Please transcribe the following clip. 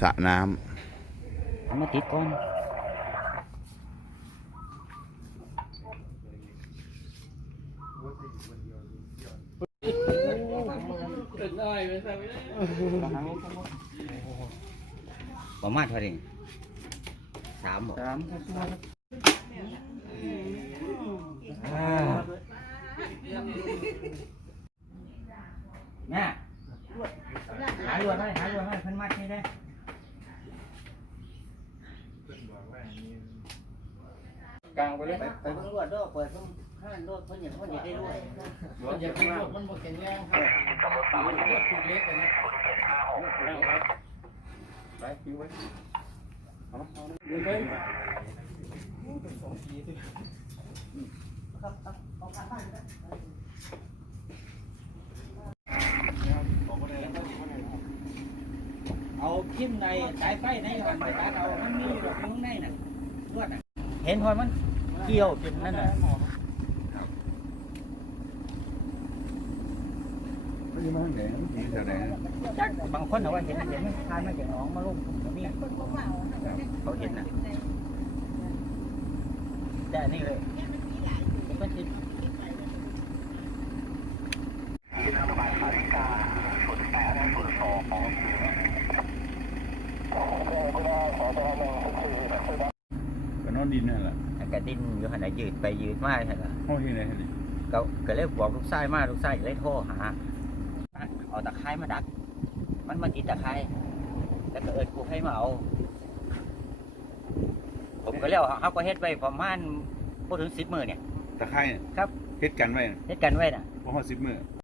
สระน้เอามาติดก่อนประมาณเท่าไหร่สามบ่สามอ่าแม่หายรวดไหมหายรวดไหมเพิ่นมาที่ได้ กลางไปเลยไปไปเพิ่งรวดเด้อเปิดเพิ่งห้านรวดเพิ่นอยากเพิ่นอยากได้รวดมันจะเป็นมันบ่แข็งแรงครับมันรวดถูกเล็กนะไปคิวไว้เอาเอาเดินไปเอาพิมพ์ในสายไฟในหันไปตัดเอามันมี เห็นพอมันเกี่ยวเป็นนั่นน่ะำไม่มาไหนนี่แถวไหนจักบางคนเอาว่าเห็นเห็นมันทานมาจากหนองมาลงตรงนี้เขาเห็นน่ะแต่อันนี่เลยมันสิก็ นอนดินนั่นแหละอันกระดินอยู่หันน่ะยืดไปยืดมาหั่นน่ะห้องที่ไหนนี่ก็ก็เลยบอกลูกชายมาลูกชายก็เลยโทรหาเอาตะไคร้มาดัก มันมาติดตะไคร้แล้วก็เอิญกูให้มาเอา ผมก็เลี้ยวเขาก็เฮ็ดไว้ประมาณพูดถึงสิบมือเนี่ยตะไคร้เนี่ยครับ เฮ็ดกันไว้เฮ็ดกันไว้น่ะเพราะห้องสิบมือ